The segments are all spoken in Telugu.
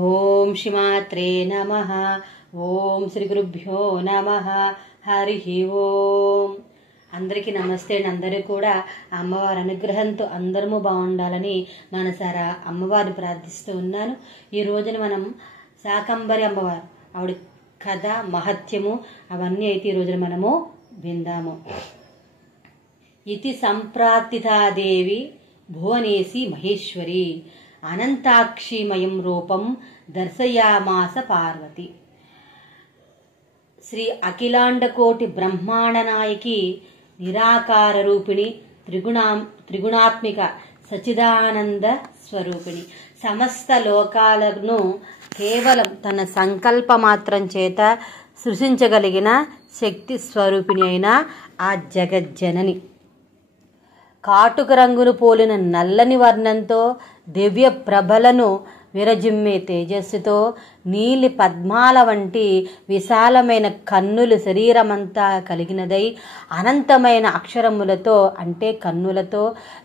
ఓం శ్రీమాత్రే నమః. ఓం శ్రీ గురుభ్యో నమః. హరి ఓం. అందరికీ నమస్తే అండి. అందరూ కూడా అమ్మవారి అనుగ్రహంతో అందరము బాగుండాలని మనసారా అమ్మవారిని ప్రార్థిస్తూ ఉన్నాను. ఈ రోజున మనం శాకంబరి అమ్మవారు ఆవిడ కథ మహత్యము అవన్నీ అయితే ఈ రోజున మనము విందాము. ఇతి సంప్రాప్తితాదేవి భువనేసి మహేశ్వరి అనంతాక్షిమయం రూపం దర్శయామాస పార్వతి. శ్రీ అఖిలాండకోటి బ్రహ్మాండ నాయకి నిరాకార రూపిణి త్రిగుణాత్మిక సచిదానంద స్వరూపిణి సమస్త లోకాలను కేవలం తన సంకల్ప మాత్రం చేత సృష్టించగలిగిన శక్తి స్వరూపిణి అయిన ఆ జగజ్జనని. కాటుక రంగును పోలిన నల్లని వర్ణంతో దివ్య ప్రభలను విరజిమ్మే తేజస్సుతో నీలి పద్మాల వంటి విశాలమైన కన్నులు శరీరమంతా కలిగినదై అనంతమైన అక్షరములతో అంటే కన్నులతో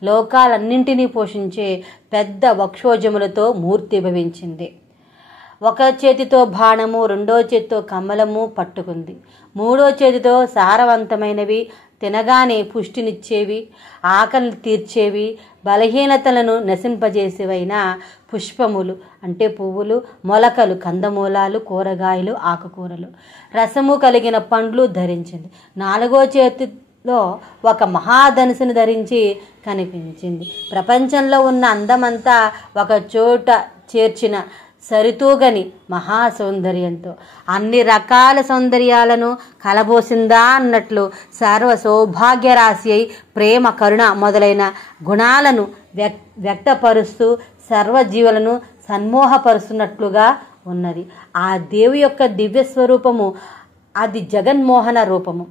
లోకాలన్నింటినీ పోషించే పెద్ద వక్షోజములతో మూర్తి భవించింది. ఒక చేతితో బాణము, రెండో చేతితో కమలము పట్టుకుంది. మూడో చేతితో సారవంతమైనవి, తినగానే పుష్టినిచ్చేవి, ఆకలి తీర్చేవి, బలహీనతలను నశింపజేసేవైన పుష్పములు అంటే పువ్వులు, మొలకలు, కందమూలాలు, కూరగాయలు, ఆకుకూరలు, రసము కలిగిన పండ్లు ధరించింది. నాలుగో చేతిలో ఒక మహాధనుసును ధరించి కనిపించింది. ప్రపంచంలో ఉన్న అందమంతా ఒక చోట చేర్చిన సరితూగని మహా సౌందర్యంతో అన్ని రకాల సౌందర్యాలను కలబోసిందా అన్నట్లు సర్వ సౌభాగ్య రాశి అయి ప్రేమ, కరుణ మొదలైన గుణాలను వ్యక్తపరుస్తూ సర్వజీవులను సన్మోహపరుస్తున్నట్లుగా ఉన్నది. ఆ దేవి యొక్క దివ్య స్వరూపము అది జగన్మోహన రూపము.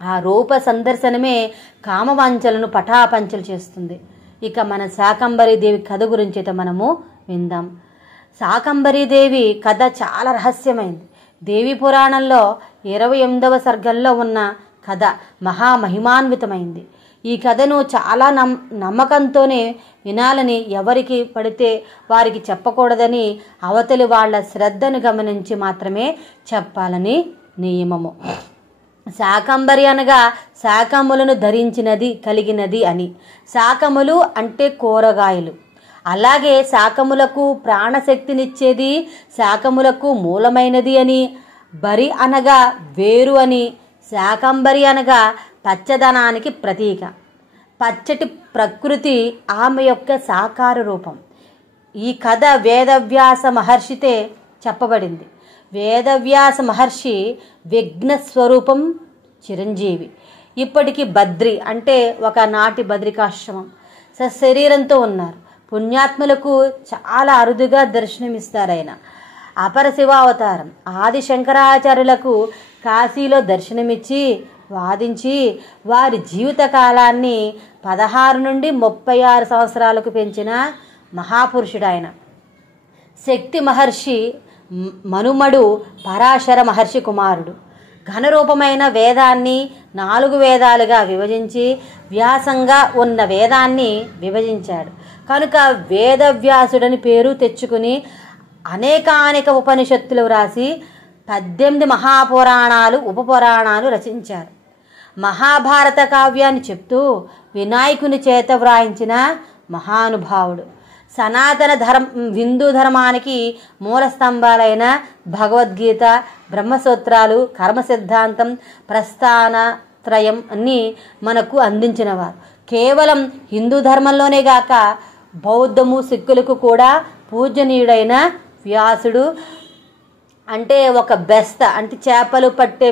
ఆ రూప సందర్శనమే కామవాంఛలను పటాపంచలు చేస్తుంది. ఇక మన శాకంబరి దేవి కథ గురించి అయితే మనము విందాం. శాకంబరీదేవి కథ చాలా రహస్యమైంది. దేవి పురాణంలో 28వ సర్గంలో ఉన్న కథ మహామహిమాన్వితమైంది. ఈ కథను చాలా నమ్మకంతోనే వినాలని, ఎవరికి పడితే వారికి చెప్పకూడదని, అవతలి వాళ్ళ శ్రద్ధను గమనించి మాత్రమే చెప్పాలని నియమము. శాకంబరి అనగా శాకములను ధరించినది, కలిగినది అని. శాకములు అంటే కూరగాయలు. అలాగే శాకములకు ప్రాణశక్తినిచ్చేది, శాకములకు మూలమైనది అని. బరి అనగా వేరు అని. శాకంబరి అనగా పచ్చదనానికి ప్రతీక. పచ్చటి ప్రకృతి ఆమె యొక్క సాకార రూపం. ఈ కథ వేదవ్యాస మహర్షితే చెప్పబడింది. వేదవ్యాస మహర్షి విఘ్నస్వరూపం, చిరంజీవి. ఇప్పటికీ బద్రి అంటే ఒకనాటి బద్రికాశ్రమం సశరీరంతో ఉన్నారు. పుణ్యాత్ములకు చాలా అరుదుగా దర్శనమిస్తారాయన. అపర శివావతారం. ఆది శంకరాచార్యులకు కాశీలో దర్శనమిచ్చి వాదించి వారి జీవిత కాలాన్ని 16 నుండి 36 సంవత్సరాలకు పెంచిన మహాపురుషుడు ఆయన. శక్తి మహర్షి మనుమడు పరాశర మహర్షి కుమారుడు. ఘనరూపమైన వేదాన్ని 4 వేదాలుగా విభజించి వ్యాసంగా ఉన్న వేదాన్ని విభజించాడు. కనుక వేదవ్యాసుడని పేరు తెచ్చుకుని అనేకానేక ఉపనిషత్తులు వ్రాసి 18 మహాపురాణాలు, ఉపపురాణాలు రచించారు. మహాభారత కావ్యాన్ని చెప్తూ వినాయకుని చేత వ్రాయించిన మహానుభావుడు. సనాతన హిందూ ధర్మానికి మూల స్తంభాలైన భగవద్గీత, బ్రహ్మసూత్రాలు, కర్మ సిద్ధాంతం, ప్రస్థానత్రయం అన్ని మనకు అందించినవారు. కేవలం హిందూ ధర్మంలోనే గాక బౌద్ధము, సిక్కులకు కూడా పూజనీయుడైన వ్యాసుడు అంటే ఒక బెస్త అంటే చేపలు పట్టే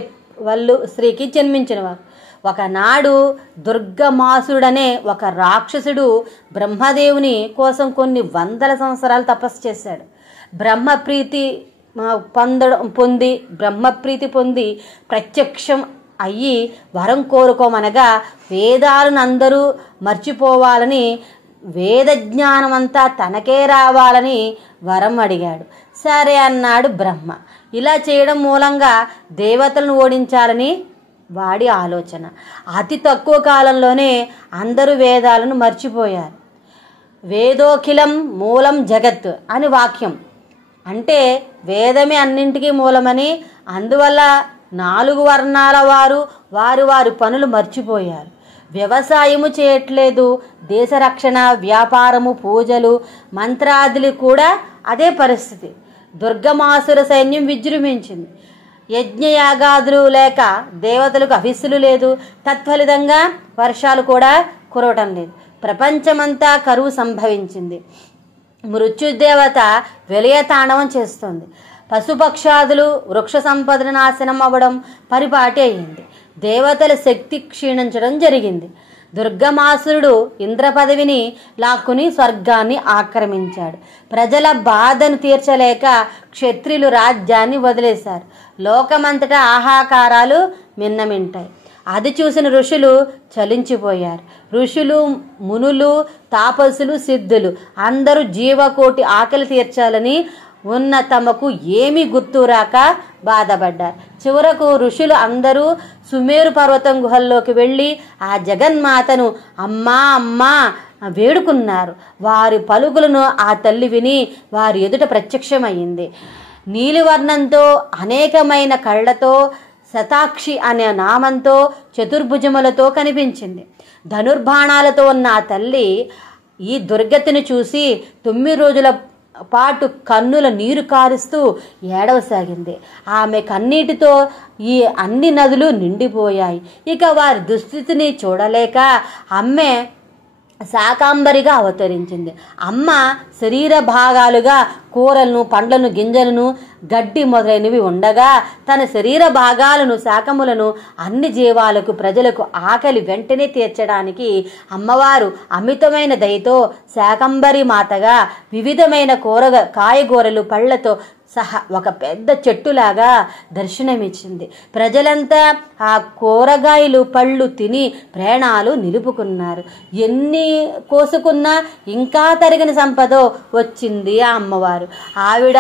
వాళ్ళు స్త్రీకి జన్మించినవారు. ఒకనాడు దుర్గమాసుడనే ఒక రాక్షసుడు బ్రహ్మదేవుని కోసం కొన్ని వందల సంవత్సరాలు తపస్సు చేశాడు. బ్రహ్మప్రీతి పొంది ప్రత్యక్షం అయ్యి వరం కోరుకోమనగా వేదాలను అందరూ మర్చిపోవాలని, వేద జ్ఞానమంతా తనకే రావాలని వరం అడిగాడు. సరే అన్నాడు బ్రహ్మ. ఇలా చేయడం మూలంగా దేవతలను ఓడించాలని వాడి ఆలోచన. అతి తక్కువ కాలంలోనే అందరూ వేదాలను మర్చిపోయారు. వేదోఖిలం మూలం జగత్ అని వాక్యం. అంటే వేదమే అన్నింటికీ మూలమని, అందువల్ల 4 వర్ణాల వారు వారి వారి పనులు మర్చిపోయారు. వ్యవసాయము చేయట్లేదు, దేశ రక్షణ, వ్యాపారము, పూజలు, మంత్రాదులు కూడా అదే పరిస్థితి. దుర్గమాసుర సైన్యం విజృంభించింది. యజ్ఞయాగాదులు లేక దేవతలకు అభిస్సులు లేదు. తత్ఫలితంగా వర్షాలు కూడా కురవటం లేదు. ప్రపంచమంతా కరువు సంభవించింది. మృత్యుదేవత విలయ తాండవం చేస్తుంది. పశుపక్షాదులు, వృక్ష సంపదను నాశనం అవ్వడం పరిపాటి అయింది. దేవతల శక్తి క్షీణించడం జరిగింది. దుర్గమాసురుడు ఇంద్ర పదవిని లాక్కుని స్వర్గాన్ని ఆక్రమించాడు. ప్రజల బాధను తీర్చలేక క్షత్రియులు రాజ్యాన్ని వదిలేశారు. లోకమంతటా ఆహాకారాలు మిన్నమింటాయి. అది చూసిన ఋషులు చలించిపోయారు. ఋషులు, మునులు, తాపసులు, సిద్ధులు అందరూ జీవకోటి ఆకలి తీర్చాలని ఉన్న తమకు ఏమీ గుర్తురాక బాధపడ్డారు. చివరకు ఋషులు అందరూ సుమేరు పర్వతం గుహల్లోకి వెళ్ళి ఆ జగన్మాతను అమ్మా అమ్మా వేడుకున్నారు. వారి పలుకులను ఆ తల్లి విని వారి ఎదుట ప్రత్యక్షమయ్యింది. నీలివర్ణంతో, అనేకమైన కళ్ళతో, శతాక్షి అనే నామంతో, చతుర్భుజములతో కనిపించింది. ధనుర్బాణాలతో ఉన్న ఆ తల్లి ఈ దుర్గతిని చూసి 9 రోజుల పాటు కన్నుల నీరు కారుస్తూ ఏడవసాగింది. ఆమె కన్నీటితో ఈ అన్ని నదులు నిండిపోయాయి. ఇక వారి దుస్థితిని చూడలేక అమ్మే శాకాంబరిగా అవతరించింది. అమ్మ శరీర భాగాలుగా కూరలను, పండ్లను, గింజలను, గడ్డి మొదలైనవి ఉండగా తన శరీర భాగాలను, శాకములను అన్ని జీవాలకు, ప్రజలకు ఆకలి వెంటనే తీర్చడానికి అమ్మవారు అమితమైన దయతో శాకంబరి మాతగా వివిధమైన కాయగూరలు, పళ్లతో సహా ఒక పెద్ద చెట్టులాగా దర్శనమిచ్చింది. ప్రజలంతా ఆ కూరగాయలు, పళ్ళు తిని ప్రాణాలు నిలుపుకున్నారు. ఎన్ని కోసుకున్నా ఇంకా తరిగిన సంపద వచ్చింది ఆ అమ్మవారు. ఆవిడ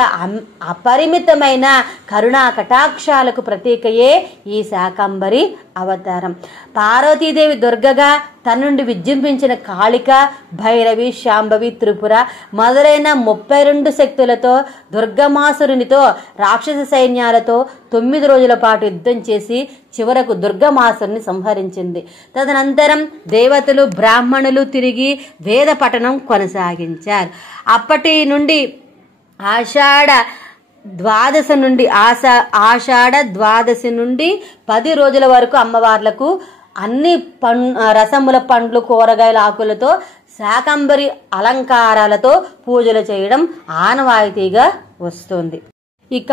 అపరిమితమైన కరుణా కటాక్షాలకు ప్రతీకయే ఈ శాకంబరి అవతారం. పార్వతీదేవి దుర్గగా తన నుండి విజృంభించిన కాళిక, భైరవి, శాంభవి, త్రిపుర మొదలైన 32 శక్తులతో, దుర్గమాసురునితో, రాక్షస సైన్యాలతో 9 రోజుల పాటు యుద్ధం చేసి చివరకు దుర్గమాసురుని సంహరించింది. తదనంతరం దేవతలు, బ్రాహ్మణులు తిరిగి వేద పఠనం కొనసాగించారు. అప్పటి నుండి ఆషాఢ ద్వాదశి నుండి 10 రోజుల వరకు అమ్మవార్లకు అన్ని రసముల, పండ్లు, కూరగాయల ఆకులతో, శాకంబరి అలంకారాలతో పూజలు చేయడం ఆనవాయితీగా వస్తుంది. ఇక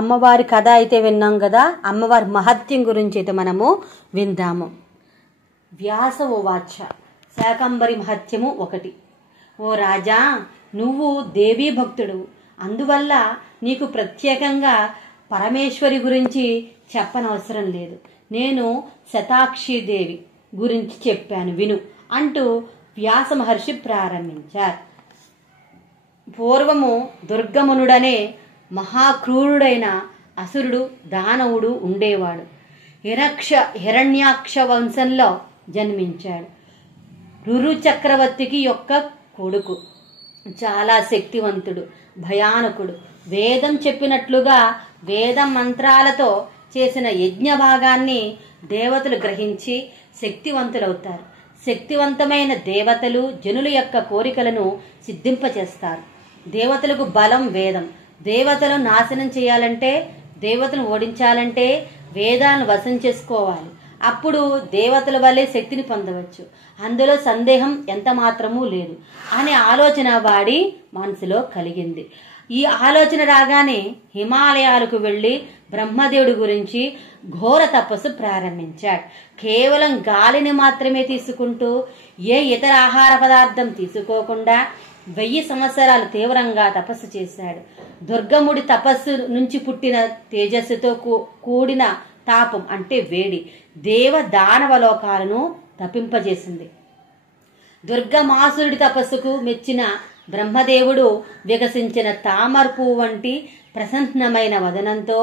అమ్మవారి కథ అయితే విన్నాం కదా. అమ్మవారి మహత్యం గురించి అయితే మనము విందాము. వ్యాస ఉవాచ. శాకంబరి మహత్యము 1. ఓ రాజా, నువ్వు దేవీ భక్తుడు, అందువల్ల నీకు ప్రత్యేకంగా పరమేశ్వరి గురించి చెప్పనవసరం లేదు. నేను శతాక్షిదేవి గురించి చెప్పాను విను అంటూ వ్యాస మహర్షి ప్రారంభించారు. పూర్వము దుర్గమునుడనే మహాక్రూరుడైన అసురుడు, దానవుడు ఉండేవాడు. హిరణ్యాక్ష వంశంలో జన్మించాడు. రురు చక్రవర్తికి యొక్క కొడుకు. చాలా శక్తివంతుడు, భయానకుడు. వేదం చెప్పినట్లుగా వేద మంత్రాలతో చేసిన యజ్ఞ భాగాన్ని దేవతలు గ్రహించి శక్తివంతులవుతారు. శక్తివంతమైన దేవతలు జనుల యొక్క కోరికలను సిద్ధింపచేస్తారు. దేవతలకు బలం వేదం. దేవతలను నాశనం చేయాలంటే, దేవతలను ఓడించాలంటే వేదాలను వశం చేసుకోవాలి. అప్పుడు దేవతల వల్లే శక్తిని పొందవచ్చు. అందులో సందేహం ఎంత మాత్రమూ లేదు అనే ఆలోచన వాడి మనసులో కలిగింది. ఈ ఆలోచన రాగానే హిమాలయాలకు వెళ్ళి బ్రహ్మదేవుడి గురించి ఘోర తపస్సు ప్రారంభించాడు. కేవలం గాలిని మాత్రమే తీసుకుంటూ ఏ ఇతర ఆహార పదార్థం తీసుకోకుండా 1000 సంవత్సరాలు తీవ్రంగా తపస్సు చేశాడు. దుర్గముడి తపస్సు నుంచి పుట్టిన తేజస్సుతో కూడిన తాపం అంటే వేడి దేవ దానవలోకాలను తప్పింపజేసింది. దుర్గమాసురుడి తపస్సుకు మెచ్చిన బ్రహ్మదేవుడు వికసించిన తామర పువ్వు వంటి ప్రసన్నమైన వదనంతో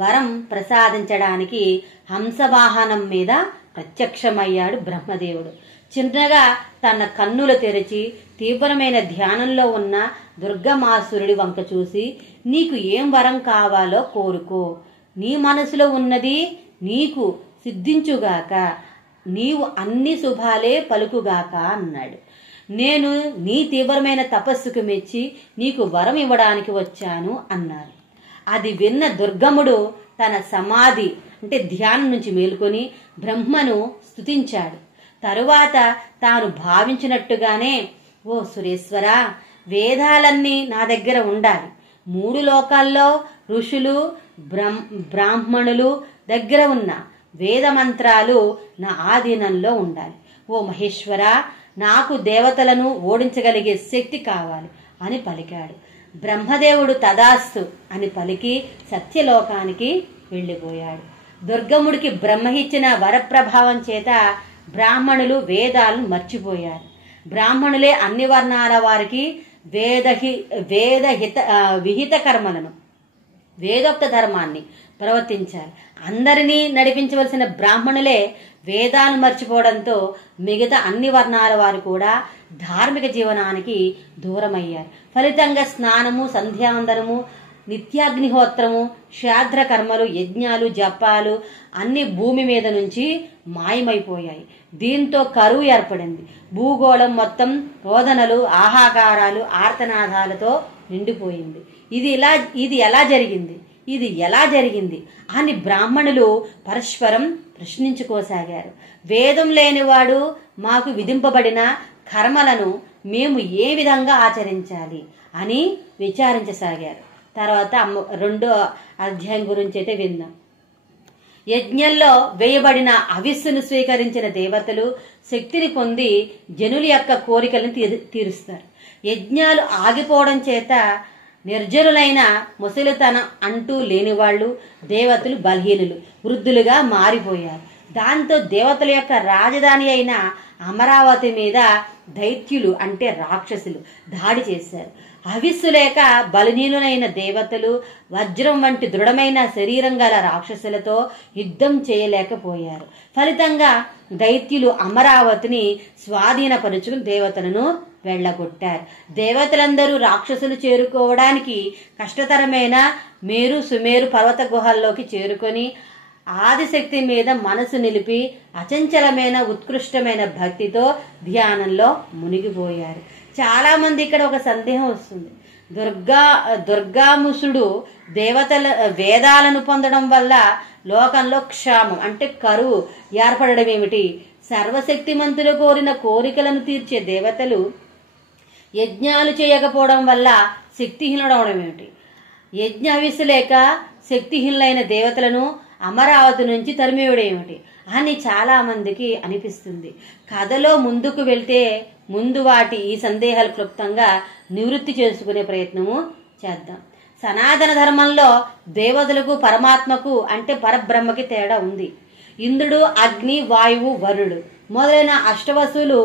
వరం ప్రసాదించడానికి హంసవాహనం మీద ప్రత్యక్షమయ్యాడు బ్రహ్మదేవుడు. చిన్నగా తన కన్నులు తెరిచి తీవ్రమైన ధ్యానంలో ఉన్న దుర్గమాసురుడి వంక చూసి, నీకు ఏం వరం కావాలో కోరుకో, నీ మనసులో ఉన్నది నీకు సిద్ధించుగాక, నీవు అన్ని శుభాలే పలుకుగాక అన్నాడు. నేను నీ తీవ్రమైన తపస్సుకు మెచ్చి నీకు వరం ఇవ్వడానికి వచ్చాను అన్నారు. అది విన్న దుర్గముడు తన సమాధి అంటే ధ్యానం నుంచి మేలుకొని బ్రహ్మను స్తుతించాడు. తరువాత తాను భావించినట్టుగానే, ఓ సురేశ్వర, వేదాలన్నీ నా దగ్గర ఉండాలి. 3 లోకాల్లో ఋషులు బ్రాహ్మణులు దగ్గర ఉన్న వేద మంత్రాలు నా ఆధీనంలో ఉండాలి. ఓ మహేశ్వర, నాకు దేవతలను ఓడించగలిగే శక్తి కావాలి అని పలికాడు. బ్రహ్మదేవుడు తదాస్తు అని పలికి సత్యలోకానికి వెళ్ళిపోయాడు. దుర్గముడికి బ్రహ్మ ఇచ్చిన వరప్రభావం చేత బ్రాహ్మణులు వేదాలను మర్చిపోయారు. బ్రాహ్మణులే అన్ని వర్ణాల వారికి విహిత కర్మలను, వేదోక్త ధర్మాన్ని ప్రవర్తించాలి. అందరినీ నడిపించవలసిన బ్రాహ్మణులే వేదాలు మర్చిపోవడంతో మిగతా అన్ని వర్ణాల వారు కూడా ధార్మిక జీవనానికి దూరమయ్యారు. ఫలితంగా స్నానము, సంధ్యావందనము, నిత్యాగ్నిహోత్రము, శ్రాద్ధ కర్మలు, యజ్ఞాలు, జపాలు అన్ని భూమి మీద నుంచి మాయమైపోయాయి. దీంతో కరువు ఏర్పడింది. భూగోళం మొత్తం రోదనలు, ఆహాకారాలు, ఆర్తనాదాలతో నిండిపోయింది. ఇది ఎలా జరిగింది అని బ్రాహ్మణులు పరస్పరం ప్రశ్నించుకోసాగారు. వేదం లేనివాడు మాకు విధింపబడిన కర్మలను మేము ఏ విధంగా ఆచరించాలి అని విచారించసాగారు. తర్వాత 2వ అధ్యాయం గురించి అయితే విందాం. యజ్ఞంలో వేయబడిన హవిస్సును స్వీకరించిన దేవతలు శక్తిని పొంది జనుల యొక్క కోరికలను తీరుస్తారు. యజ్ఞాలు ఆగిపోవడం చేత నిర్జరులైన ముసలితనం అంటూ లేనివాళ్లు, దేవతలు బలహీనులు, వృద్ధులుగా మారిపోయారు. దాంతో దేవతల యొక్క రాజధాని అయిన అమరావతి మీద దైత్యులు అంటే రాక్షసులు దాడి చేశారు. హవిస్సు లేక బలహీనులైన దేవతలు వజ్రం వంటి దృఢమైన శరీరం గల రాక్షసులతో యుద్ధం చేయలేకపోయారు. ఫలితంగా దైత్యులు అమరావతిని స్వాధీనపరుచుకుని దేవతలను వెళ్లగొట్టారు. దేవతలందరూ రాక్షసులు చేరుకోవడానికి కష్టతరమైన మేరు సుమేరు పర్వత గుహల్లోకి చేరుకొని ఆదిశక్తి మీద మనసు నిలిపి అచంచలమైన ఉత్కృష్టమైన భక్తితో ధ్యానంలో మునిగిపోయారు. చాలా మంది ఇక్కడ ఒక సందేహం వస్తుంది. దుర్గాముసుడు వేదాలను పొందడం వల్ల లోకంలో క్షామం అంటే కరువు ఏర్పడడం ఏమిటి? సర్వశక్తిమంతులు కోరిన కోరికలను తీర్చే దేవతలు యజ్ఞాలు చేయకపోవడం వల్ల శక్తిహీనుడవడం ఏమిటి? యజ్ఞ హవిస్సు లేక శక్తిహీనులైన దేవతలను అమరావతి నుంచి తరిమేయడం ఏమిటి అని చాలా మందికి అనిపిస్తుంది. కథలో ముందుకు వెళ్తే ముందు ఈ సందేహాలు క్లుప్తంగా నివృత్తి చేసుకునే ప్రయత్నము చేద్దాం. సనాతన ధర్మంలో దేవతలకు పరమాత్మకు అంటే పరబ్రహ్మకి తేడా ఉంది. ఇంద్రుడు, అగ్ని, వాయువు, వరుడు మొదలైన అష్టవసులు,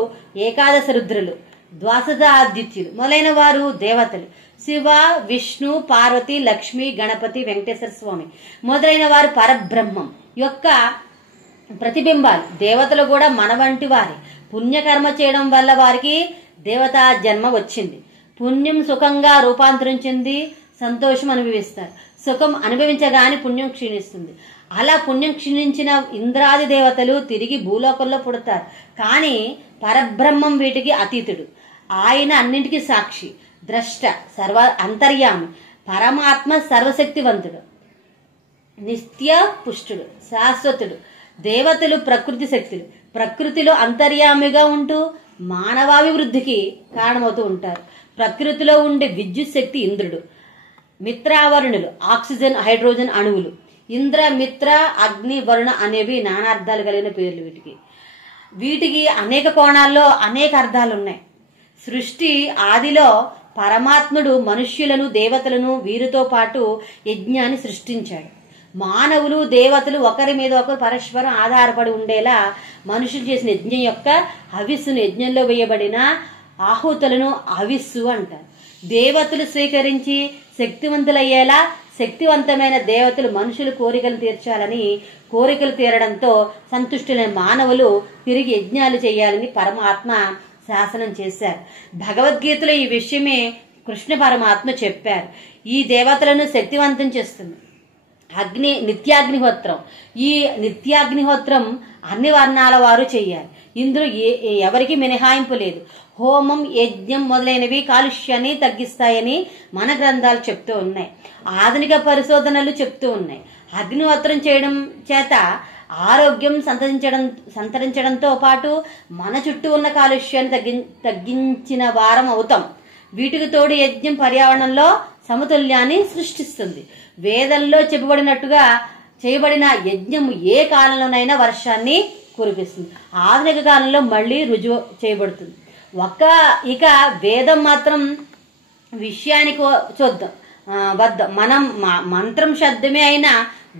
ఏకాదశ రుద్రులు, ద్వాదశ ఆదిత్యులు మొదలైన వారు దేవతలు. శివ, విష్ణు, పార్వతి, లక్ష్మి, గణపతి, వెంకటేశ్వర స్వామి మొదలైన వారు పరబ్రహ్మం యొక్క ప్రతిబింబాలు. దేవతలు కూడా మన వంటి వారి పుణ్యకర్మ చేయడం వల్ల వారికి దేవతా జన్మ వచ్చింది. పుణ్యం సుఖంగా రూపాంతరించింది, సంతోషం అనుభవిస్తారు. సుఖం అనుభవించగానే పుణ్యం క్షీణిస్తుంది. అలా పుణ్యం క్షీణించిన ఇంద్రాది దేవతలు తిరిగి భూలోకంలో పుడతారు. కానీ పరబ్రహ్మం వీటికి అతీతుడు. ఆయన అన్నింటికీ సాక్షి, ద్రష్ట, సర్వ అంతర్యామి. పరమాత్మ సర్వశక్తివంతుడు, నిత్య పుష్టుడు, శాశ్వతుడు. దేవతలు ప్రకృతి శక్తులు, ప్రకృతిలో అంతర్యామిగా ఉంటూ మానవాభివృద్ధికి కారణమవుతూ ఉంటారు. ప్రకృతిలో ఉండే విద్యుత్ శక్తి ఇంద్రుడు. మిత్రావరుణులు ఆక్సిజన్, హైడ్రోజన్ అణువులు. ఇంద్ర, మిత్ర, అగ్ని, వరుణ అనేవి నానార్థాలు కలిగిన పేర్లు. వీటికి అనేక కోణాల్లో అనేక అర్థాలు ఉన్నాయి. సృష్టి ఆదిలో పరమాత్ముడు మనుష్యులను, దేవతలను వీరితో పాటు యజ్ఞాన్ని సృష్టించాడు. మానవులు, దేవతలు ఒకరి మీద ఒకరు పరస్పరం ఆధారపడి ఉండేలా మనుషులు చేసిన యజ్ఞం యొక్క హవిస్సును, యజ్ఞంలో వేయబడిన ఆహుతులను హవిస్సు అంటారు. దేవతలు స్వీకరించి శక్తివంతులయ్యేలా శక్తివంతమైన దేవతలు మనుషులు కోరికలు తీర్చాలని, కోరికలు తీరడంతో సంతుష్టులైన మానవులు తిరిగి యజ్ఞాలు చేయాలని పరమాత్మ శాసనం చేశారు. భగవద్గీతలో ఈ విషయమే కృష్ణ పరమాత్మ చెప్పారు. ఈ దేవతలను శక్తివంతం చేస్తుంది. నిత్యాగ్నిహోత్రం. ఈ నిత్యాగ్నిహోత్రం అన్ని వర్ణాల వారు చెయ్యాలి. ఇందులో ఎవరికి మినహాయింపు లేదు. హోమం, యజ్ఞం మొదలైనవి కాలుష్యాన్ని తగ్గిస్తాయని మన గ్రంథాలు చెప్తూ ఉన్నాయి. ఆధునిక పరిశోధనలు చెప్తూ ఉన్నాయి. అగ్నిహోత్రం చేయడం చేత ఆరోగ్యం సంతరించడంతో పాటు మన చుట్టూ ఉన్న కాలుష్యాన్ని తగ్గించిన వారం అవుతాం. వీటికి తోడు యజ్ఞం పర్యావరణంలో సమతుల్యాన్ని సృష్టిస్తుంది. వేదంలో చెప్పబడినట్టుగా చేయబడిన యజ్ఞం ఏ కాలంలోనైనా వర్షాన్ని కురిపిస్తుంది. ఆధునిక కాలంలో మళ్ళీ రుజువు చేయబడుతుంది. ఇక వేదం మాత్రం విషయానికి చూద్దాం మనం మంత్రం శబ్దమే అయినా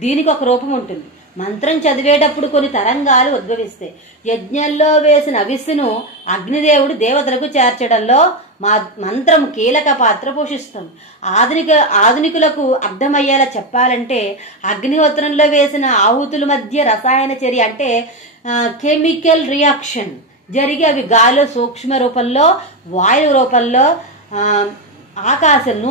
దీనికి ఒక రూపం ఉంటుంది. మంత్రం చదివేటప్పుడు కొన్ని తరంగాలు ఉద్భవిస్తాయి. యజ్ఞంలో వేసిన అవిస్సును అగ్నిదేవుడు దేవతలకు చేర్చడంలో మంత్రం కీలక పాత్ర పోషిస్తుంది. ఆధునికులకు అర్థమయ్యేలా చెప్పాలంటే అగ్నిహోత్రంలో వేసిన ఆహుతుల మధ్య రసాయన చర్య అంటే కెమికల్ రియాక్షన్ జరిగి అవి గాలిలో సూక్ష్మ రూపంలో, వాయు రూపంలో, ఆకాశంలో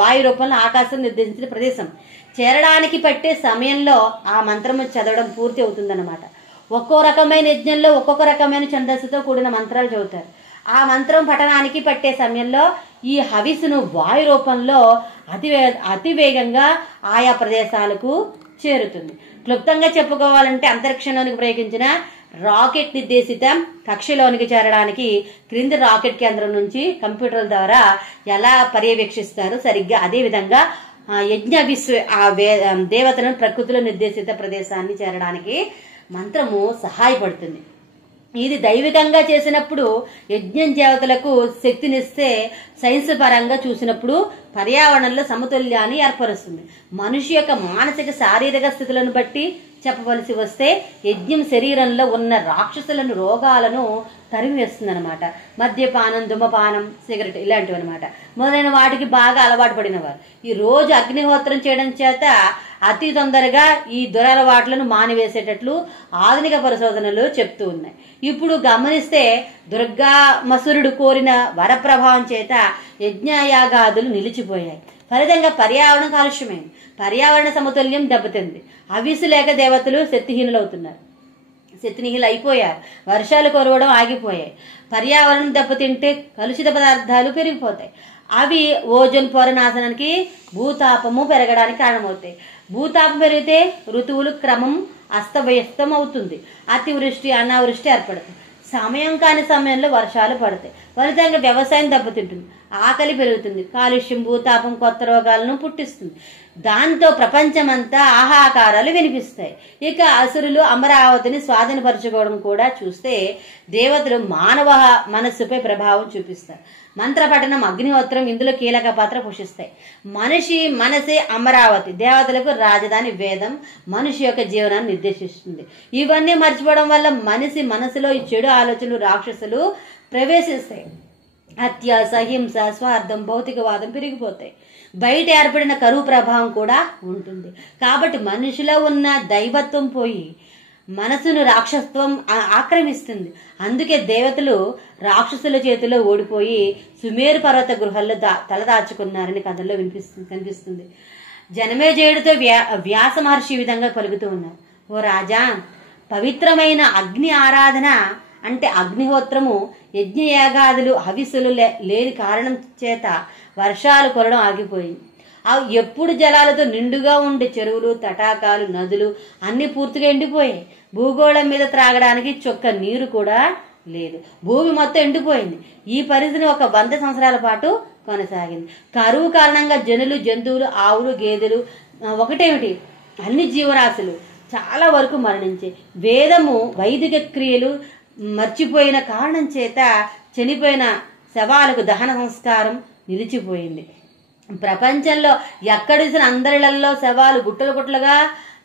వాయు రూపంలో ఆకాశం నిర్దేశించిన ప్రదేశం చేరడానికి పట్టే సమయంలో ఆ మంత్రము చదవడం పూర్తి అవుతుందన్నమాట. ఒక్కో రకమైన యజ్ఞంలో ఒక్కొక్క రకమైన ఛందస్సుతో కూడిన మంత్రాలు చదువుతారు. ఆ మంత్రం పఠనానికి పట్టే సమయంలో ఈ హవిస్సును వాయు రూపంలో అతి వేగంగా ఆయా ప్రదేశాలకు చేరుతుంది. క్లుప్తంగా చెప్పుకోవాలంటే అంతరిక్షంలోనికి ప్రయోగించిన రాకెట్ నిర్దేశిత కక్షలోనికి చేరడానికి క్రింది రాకెట్ కేంద్రం నుంచి కంప్యూటర్ల ద్వారా ఎలా పర్యవేక్షిస్తారు, సరిగ్గా అదే విధంగా యజ్ఞ దేవతలను ప్రకృతిలో నిర్దేశిత ప్రదేశాన్ని చేరడానికి మంత్రము సహాయపడుతుంది. ఇది దైవికంగా చేసినప్పుడు యజ్ఞం దేవతలకు శక్తినిస్తే, సైన్స్ పరంగా చూసినప్పుడు పర్యావరణంలో సమతుల్యాన్ని ఏర్పరుస్తుంది. మనిషి యొక్క మానసిక శారీరక స్థితులను బట్టి చెప్పవలసి వస్తే యజ్ఞం శరీరంలో ఉన్న రాక్షసులను, రోగాలను తరిమివేస్తుంది అనమాట. మద్యపానం, ధూమపానం, సిగరెట్ ఇలాంటివి అనమాట మొదలైన వాటికి బాగా అలవాటు పడినవారు ఈ రోజు అగ్నిహోత్రం చేయడం చేత అతి తొందరగా ఈ దురలవాట్లను మానివేసేటట్లు ఆధునిక పరిశోధనలు చెప్తూ ఉన్నాయి. ఇప్పుడు గమనిస్తే దుర్గామసురుడు కోరిన వరప్రభావం చేత యజ్ఞయాగాదులు నిలిచిపోయాయి. ఫలితంగా పర్యావరణం కాలుష్యమైంది. పర్యావరణ సమతుల్యం దెబ్బతింది. అవిసు లేక దేవతలు శక్తిహీనులు అయిపోయారు. వర్షాలు కురవడం ఆగిపోయాయి. పర్యావరణం దెబ్బతింటే కలుషిత పదార్థాలు పెరిగిపోతాయి. అవి ఓజోన్ పొర నాశనానికి, భూతాపము పెరగడానికి కారణమవుతాయి. భూతాపం పెరిగితే ఋతువులు క్రమం అస్తవ్యస్తం అవుతుంది. అతివృష్టి, అనావృష్టి ఏర్పడుతుంది. సమయం కాని సమయంలో వర్షాలు పడతాయి. ఫలితంగా వ్యవసాయం దెబ్బతింటుంది. ఆకలి పెరుగుతుంది. కాలుష్యం, భూతాపం కొత్త రోగాలను పుట్టిస్తుంది. దాంతో ప్రపంచమంతా ఆహాకారాలు వినిపిస్తాయి. ఇక అసురులు అమరావతిని స్వాధీనపరచుకోవడం కూడా చూస్తే దేవతలు మానవ మనస్సుపై ప్రభావం చూపిస్తారు. మంత్రపఠనం, అగ్నిహోత్రం ఇందులో కీలక పాత్ర పోషిస్తాయి. మనిషి మనసే అమరావతి. దేవతలకు రాజధాని. వేదం మనిషి యొక్క జీవనాన్ని నిర్దేశిస్తుంది. ఇవన్నీ మర్చిపోవడం వల్ల మనిషి మనసులో ఈ చెడు ఆలోచనలు, రాక్షసులు ప్రవేశిస్తాయి. అత్యాస, హింస, స్వార్థం, భౌతికవాదం పెరిగిపోతాయి. బయట ఏర్పడిన కరువు ప్రభావం కూడా ఉంటుంది. కాబట్టి మనిషిలో ఉన్న దైవత్వం పోయి మనసును రాక్షసత్వం ఆక్రమిస్తుంది. అందుకే దేవతలు రాక్షసుల చేతిలో ఓడిపోయి సుమేరు పర్వత గృహాల్లో తలదాచుకున్నారని కథల్లో కనిపిస్తుంది. జనమేజయుడితో వ్యాస మహర్షి ఈ విధంగా పలుకుతూ ఉన్నారు. ఓ రాజా, పవిత్రమైన అగ్ని ఆరాధన అంటే అగ్నిహోత్రము, యజ్ఞయాగాదులు, హవిస్సులు లేని కారణం చేత వర్షాలు కురవడం ఆగిపోయింది. అవి ఎప్పుడు జలాలతో నిండుగా ఉండే చెరువులు, తటాకాలు, నదులు అన్ని పూర్తిగా ఎండిపోయాయి. భూగోళం మీద త్రాగడానికి చొక్క నీరు కూడా లేదు. భూమి మొత్తం ఎండిపోయింది. ఈ పరిస్థితిని 100 సంవత్సరాల పాటు కొనసాగింది. కరువు కారణంగా జనులు, జంతువులు, ఆవులు, గేదెలు ఒకటేమిటి అన్ని జీవరాశులు చాలా వరకు మరణించాయి. వేదము వైదిక క్రియలు మర్చిపోయిన కారణం చేత చనిపోయిన శవాలకు దహన సంస్కారం నిలిచిపోయింది. ప్రపంచంలో ఎక్కడిసిన అందరిళ్లలో శవాలు గుట్టలు గుట్టలుగా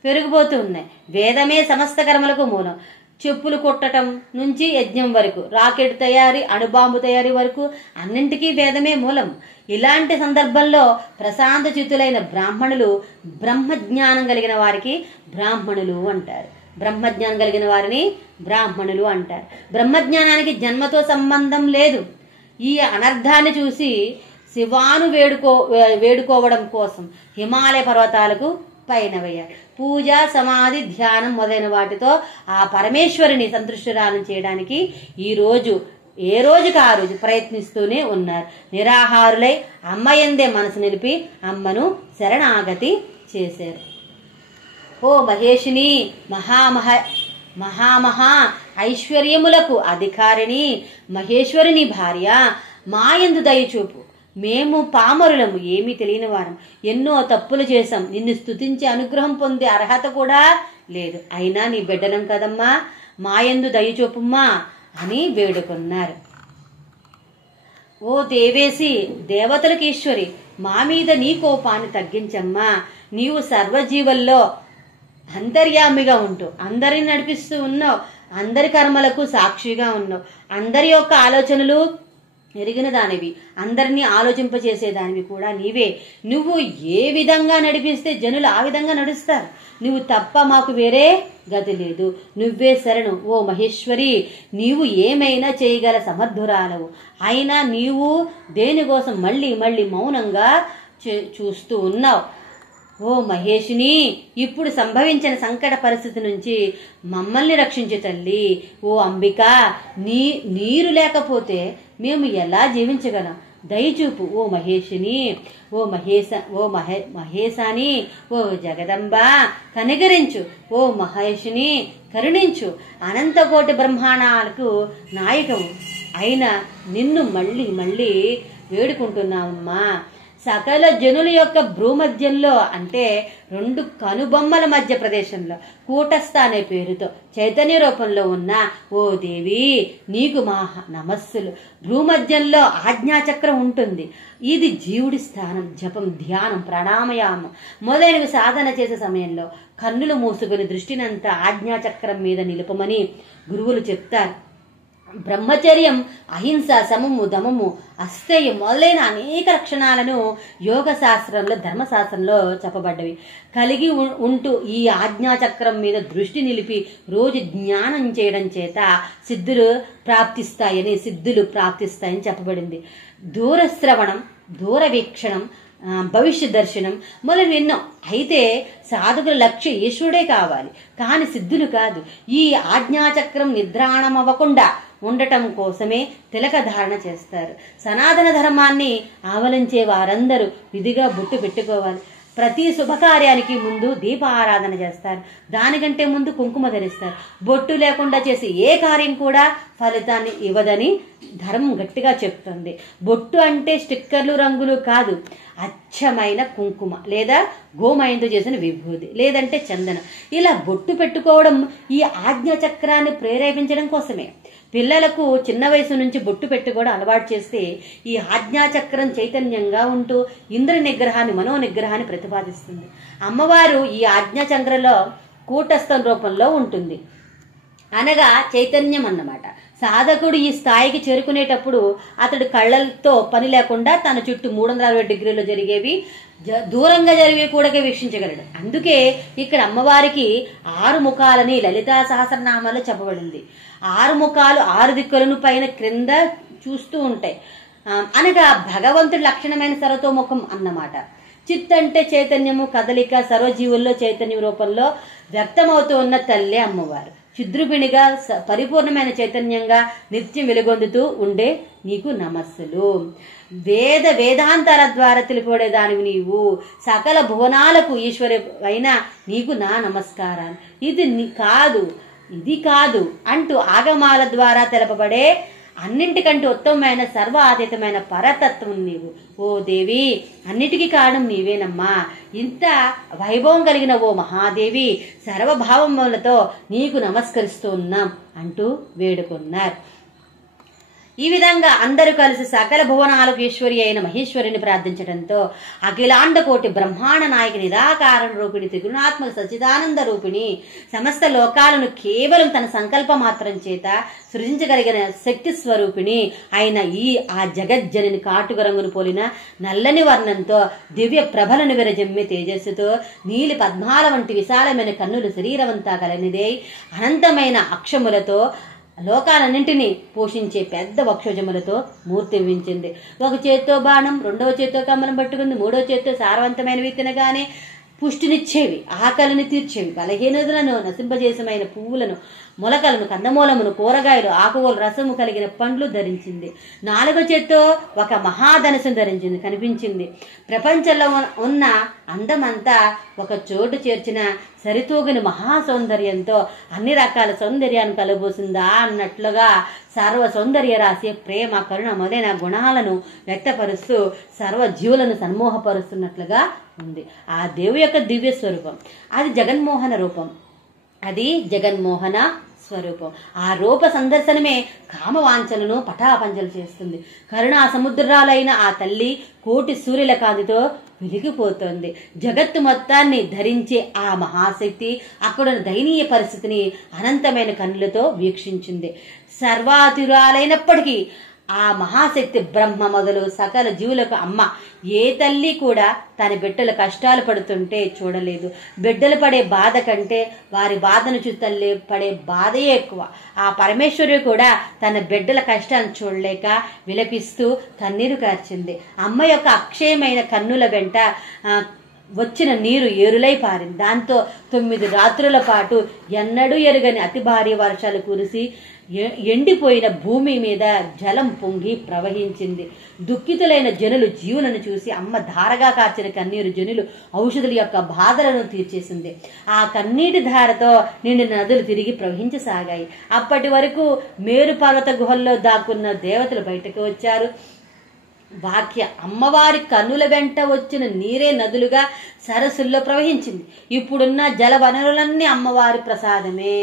పెరిగిపోతూ ఉన్నాయి. వేదమే సమస్త కర్మలకు మూలం. చెప్పులు కుట్టడం నుంచి యజ్ఞం వరకు, రాకెట్ తయారీ, అణుబాంబు తయారీ వరకు అన్నింటికీ వేదమే మూలం. ఇలాంటి సందర్భంలో ప్రశాంత చిత్తులైన బ్రాహ్మణులు, బ్రహ్మజ్ఞానం కలిగిన వారికి బ్రాహ్మణులు అంటారు. బ్రహ్మజ్ఞానం కలిగిన వారిని బ్రాహ్మణులు అంటారు. బ్రహ్మజ్ఞానానికి జన్మతో సంబంధం లేదు. ఈ అనర్థాన్ని చూసి శివాను వేడుకోవడం కోసం హిమాలయ పర్వతాలకు పైన వేయాలి. పూజ, సమాధి, ధ్యానం మొదలైన వాటితో ఆ పరమేశ్వరిని సంతృష్టురాలను చేయడానికి ఈ రోజు ఏ రోజుకి ఆ రోజు ప్రయత్నిస్తూనే ఉన్నారు. నిరాహారులై అమ్మయందే మనసు నిలిపి అమ్మను శరణాగతి చేశారు. ఓ మహేషిని, మహామహా ఐశ్వర్యములకు అధికారిణి, మహేశ్వరుని భార్య, మాయందు దయచూపు. మేము పామరులము, ఏమీ తెలియని వారం, ఎన్నో తప్పులు చేశాం, నిన్ను స్తుతించే అనుగ్రహం పొందే అర్హత కూడా లేదు. అయినా నీ బిడ్డలం కదమ్మా, మాయందు దయచూపుమ్మా అని వేడుకున్నారు. ఓ దేవేసి, దేవతలకు ఈశ్వరి, మా మీద నీ కోపాన్ని తగ్గించమ్మా. నీవు సర్వజీవుల్లో అంతర్యామిగా ఉంటూ అందరిని నడిపిస్తూ ఉన్నావు, అందరి కర్మలకు సాక్షిగా ఉన్నావు, అందరి యొక్క ఆలోచనలు ఎరిగిన దానివి, అందరినీ ఆలోచింపచేసేదానివి కూడా నీవే. నువ్వు ఏ విధంగా నడిపిస్తే జనులు ఆ విధంగా నడుస్తారు. నువ్వు తప్ప మాకు వేరే గతి లేదు. నువ్వే శరణు. ఓ మహేశ్వరి, నీవు ఏమైనా చేయగల సమర్థురాలవు. అయినా నీవు దేనికోసం మళ్ళీ మళ్ళీ మౌనంగా చూస్తూ ఉన్నావు. ఓ మహేషిని, ఇప్పుడు సంభవించిన సంకట పరిస్థితి నుంచి మమ్మల్ని రక్షించు తల్లి. ఓ అంబిక, నీరు లేకపోతే మేము ఎలా జీవించగలం? దయచూపు ఓ మహేషిని, మహేశాని, ఓ జగదంబ కనికరించు. ఓ మహేషిని కరుణించు. అనంతకోటి బ్రహ్మాండాలకు నాయకము అయినా నిన్ను మళ్ళీ మళ్ళీ వేడుకుంటున్నామమ్మా. సకల జనుల యొక్క భ్రూమధ్యంలో, అంటే 2 కనుబొమ్మల మధ్య ప్రదేశంలో కూటస్థ అనే పేరుతో చైతన్య రూపంలో ఉన్న ఓ దేవి, నీకు మా నమస్సులు. భ్రూమధ్యంలో ఆజ్ఞాచక్రం ఉంటుంది. ఇది జీవుడి స్థానం. జపం, ధ్యానం, ప్రాణాయామం మొదలైనవి సాధన చేసే సమయంలో కన్నులు మూసుకుని దృష్టినంతా ఆజ్ఞాచక్రం మీద నిలుపమని గురువులు చెప్తారు. బ్రహ్మచర్యం, అహింస, సమము, దమము, అస్థేయం మొదలైన అనేక లక్షణాలను యోగ శాస్త్రంలో, ధర్మశాస్త్రంలో చెప్పబడ్డవి. కలిగి ఉంటూ ఈ ఆజ్ఞాచక్రం మీద దృష్టి నిలిపి రోజు జ్ఞానం చేయడం చేత సిద్ధులు ప్రాప్తిస్తాయని చెప్పబడింది. దూరశ్రవణం, దూరవీక్షణం, భవిష్య దర్శనం మొదలు ఎన్నో. అయితే సాధకుల లక్ష్యం ఈశ్వరుడే కావాలి, కాని సిద్ధులు కాదు. ఈ ఆజ్ఞాచక్రం నిద్రాణం అవ్వకుండా ఉండటం కోసమే తిలక ధారణ చేస్తారు. సనాతన ధర్మాన్ని ఆవలించే వారందరూ విధిగా బొట్టు పెట్టుకోవాలి. ప్రతి శుభకార్యానికి ముందు దీపారాధన చేస్తారు. దానికంటే ముందు కుంకుమ ధరిస్తారు. బొట్టు లేకుండా చేసి ఏ కార్యం కూడా ఫలితాన్ని ఇవ్వదని ధర్మం గట్టిగా చెప్తుంది. బొట్టు అంటే స్టిక్కర్లు, రంగులు కాదు, అచ్చమైన కుంకుమ లేదా గోమయంతో చేసిన విభూది లేదంటే చందనం. ఇలా బొట్టు పెట్టుకోవడం ఈ ఆజ్ఞాచక్రాన్ని ప్రేరేపించడం కోసమే. పిల్లలకు చిన్న వయసు నుంచి బొట్టు పెట్టుకోవడం అలవాటు చేస్తే ఈ ఆజ్ఞాచక్రం చైతన్యంగా ఉంటూ ఇంద్ర నిగ్రహాన్ని, మనో నిగ్రహాన్ని ప్రతిపాదిస్తుంది. అమ్మవారు ఈ ఆజ్ఞాచక్రంలో కూటస్థం రూపంలో ఉంటుంది, అనగా చైతన్యం అన్నమాట. సాధకుడు ఈ స్థాయికి చేరుకునేటప్పుడు అతడు కళ్ళతో పని లేకుండా తన చుట్టూ 360 డిగ్రీలు జరిగేవి, దూరంగా జరిగేవి కూడా వీక్షించగలడు. అందుకే ఇక్కడ అమ్మవారికి 6 ముఖాలని లలితా సహస్రనామాల్లో చెప్పబడింది. 6 ముఖాలు 6 దిక్కులను పైన క్రింద చూస్తూ ఉంటాయి, అనగా భగవంతుడి లక్షణమైన సర్వతోముఖం అన్నమాట. చిత్ అంటే చైతన్యము, కదలిక, సర్వజీవుల్లో చైతన్యం రూపంలో వ్యక్తమవుతూ ఉన్న తల్లే అమ్మవారు. చిద్రూపిణిగా పరిపూర్ణమైన చైతన్యంగా నిత్యం వెలుగొందుతూ ఉండే నీకు నమస్సులు. వేదాంతాల ద్వారా తెలిపడేదానివి నీవు. సకల భువనాలకు ఈశ్వరి అయినా నీకు నా నమస్కారాలు. ఇది కాదు అంటూ ఆగమాల ద్వారా తెలపబడే అన్నింటికంటే ఉత్తమమైన సర్వాతీతమైన పరతత్వం నీవు. ఓ దేవి, అన్నిటికీ కారణం నీవేనమ్మా. ఇంత వైభవం కలిగిన ఓ మహాదేవి, సర్వభావములతో నీకు నమస్కరిస్తూ ఉన్నాం అంటూ వేడుకున్నారు. ఈ విధంగా అందరూ కలిసి సకల భువనాలకు ఈశ్వరి అయిన మహేశ్వరిని ప్రార్థించడంతో అఖిలాండ కోటి బ్రహ్మాండ నాయకి నిరాకారణ రూపిణి, త్రిగుణాత్మక సచ్చిదానంద రూపిణి, సమస్త లోకాలను కేవలం తన సంకల్ప మాత్రం చేత సృజించగలిగిన శక్తి స్వరూపిణి అయిన ఆ జగజ్జనని కాటుక రంగును పోలిన నల్లని వర్ణంతో దివ్య ప్రభలను విరజమ్మె తేజస్సుతో నీలి పద్మాల వంటి విశాలమైన కన్నులు శరీరమంతా కలినిదే అనంతమైన అక్షములతో లోకాలన్నింటినీ పోషించే పెద్ద వక్షోజములతో మూర్తివించింది. ఒక చేత్తో బాణం, రెండవ చేత్తో కమ్మలం పట్టుకుంది, మూడో చేత్తో సారవంతమైనవి తినగానే పుష్టినిచ్చేవి, ఆకలిని తీర్చేవి, బలహీనతలను నశింపజేసమైన పువ్వులను, మొలకలను, కందమూలమును, కూరగాయలు, ఆకుకూరలు, రసము కలిగిన పండ్లు ధరించింది. నాలుగో చేత్తో ఒక మహాధనుసును ధరించింది కనిపించింది. ప్రపంచంలో ఉన్న అందమంతా ఒక చోటు చేర్చిన సరితూగిన మహాసౌందర్యంతో అన్ని రకాల సౌందర్యాన్ని కలబోసిందా అన్నట్లుగా సర్వ సౌందర్య రాశి, ప్రేమ, కరుణ మొదలైన గుణాలను వ్యక్తపరుస్తూ సర్వ జీవులను సన్మోహపరుస్తున్నట్లుగా ఉంది. ఆ దేవు యొక్క దివ్య స్వరూపం అది జగన్మోహన రూపం, అది జగన్మోహన స్వరూపం. ఆ రూప సందర్శనమే కామవాంఛలను పటాపంచలు చేస్తుంది. కరుణా సముద్రాలైన ఆ తల్లి కోటి సూర్యుల కాంతితో వెలిగిపోతోంది. జగత్తు మొత్తాన్ని ధరించే ఆ మహాశక్తి అక్కడున్న దయనీయ పరిస్థితిని అనంతమైన కన్నులతో వీక్షించింది. సర్వాతురాలైనప్పటికీ ఆ మహాశక్తి బ్రహ్మ మొదలు సకల జీవులకు అమ్మ. ఏ తల్లి కూడా తన బిడ్డల కష్టాలు పడుతుంటే చూడలేదు. బిడ్డలు పడే బాధ కంటే వారి బాధను చూసి తల్లి పడే బాధయే ఎక్కువ. ఆ పరమేశ్వరి కూడా తన బిడ్డల కష్టాలను చూడలేక విలపిస్తూ కన్నీరు కార్చింది. అమ్మ యొక్క అక్షయమైన కన్నుల వెంట వచ్చిన నీరు ఏరులై పారింది. దాంతో 9 రాత్రుల పాటు ఎన్నడూ ఎరుగని అతి భారీ వర్షాలు కురిసి ఎండిపోయిన భూమి మీద జలం పొంగి ప్రవహించింది. దుఃఖితులైన జనులు జీవులను చూసి అమ్మ ధారగా కార్చిన కన్నీరు జనులు ఔషధుల యొక్క బాధలను తీర్చేసింది. ఆ కన్నీటి ధారతో నిండిన నదులు తిరిగి ప్రవహించసాగాయి. అప్పటి వరకు మేరు పర్వత గుహల్లో దాక్కున్న దేవతలు బయటకు వచ్చారు. వాక్య అమ్మవారి కన్నుల వెంట వచ్చిన నీరే నదులుగా సరస్సుల్లో ప్రవహించింది. ఇప్పుడున్న జల వనరులన్నీ అమ్మవారి ప్రసాదమే.